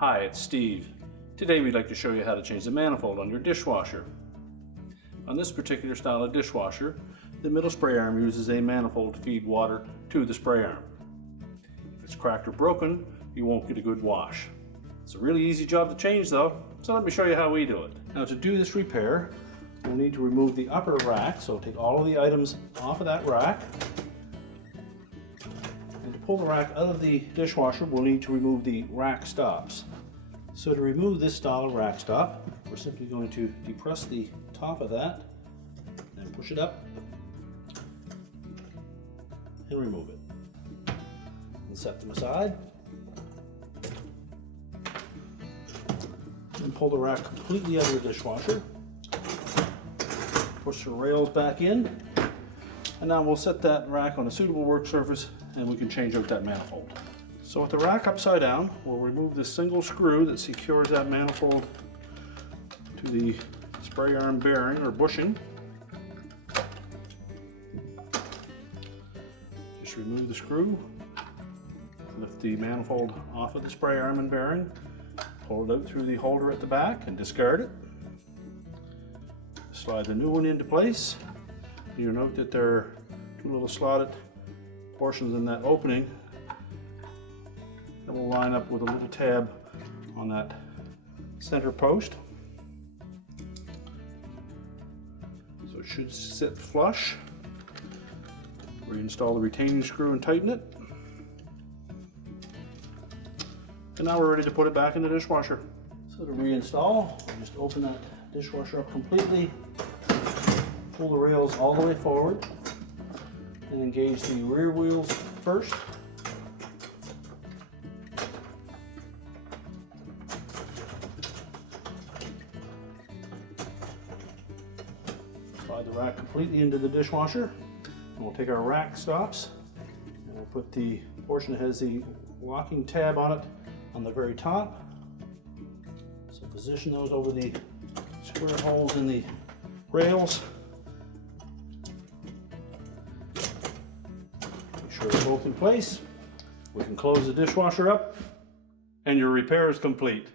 Hi, it's Steve. Today we'd like to show you how to change the manifold on your dishwasher. On this particular style of dishwasher, the middle spray arm uses a manifold to feed water to the spray arm. If it's cracked or broken, you won't get a good wash. It's a really easy job to change though, so let me show you how we do it. Now to do this repair, we'll need to remove the upper rack, so take all of the items off of that rack. And to pull the rack out of the dishwasher, we'll need to remove the rack stops. So to remove this style of rack stop, we're simply going to depress the top of that and push it up and remove it. And set them aside. And pull the rack completely out of the dishwasher. Push the rails back in. And now we'll set that rack on a suitable work surface and we can change out that manifold. So with the rack upside down, we'll remove this single screw that secures that manifold to the spray arm bearing or bushing. Just remove the screw, lift the manifold off of the spray arm and bearing, pull it out through the holder at the back and discard it. Slide the new one into place. You'll note that there are two little slotted portions in that opening that will line up with a little tab on that center post. So it should sit flush. Reinstall the retaining screw and tighten it. And now we're ready to put it back in the dishwasher. So to reinstall, we'll just open that dishwasher up completely, pull the rails all the way forward, and engage the rear wheels first. Slide the rack completely into the dishwasher, and we'll take our rack stops and we'll put the portion that has the locking tab on it on the very top. So position those over the square holes in the rails. Make sure they're both in place. We can close the dishwasher up and your repair is complete.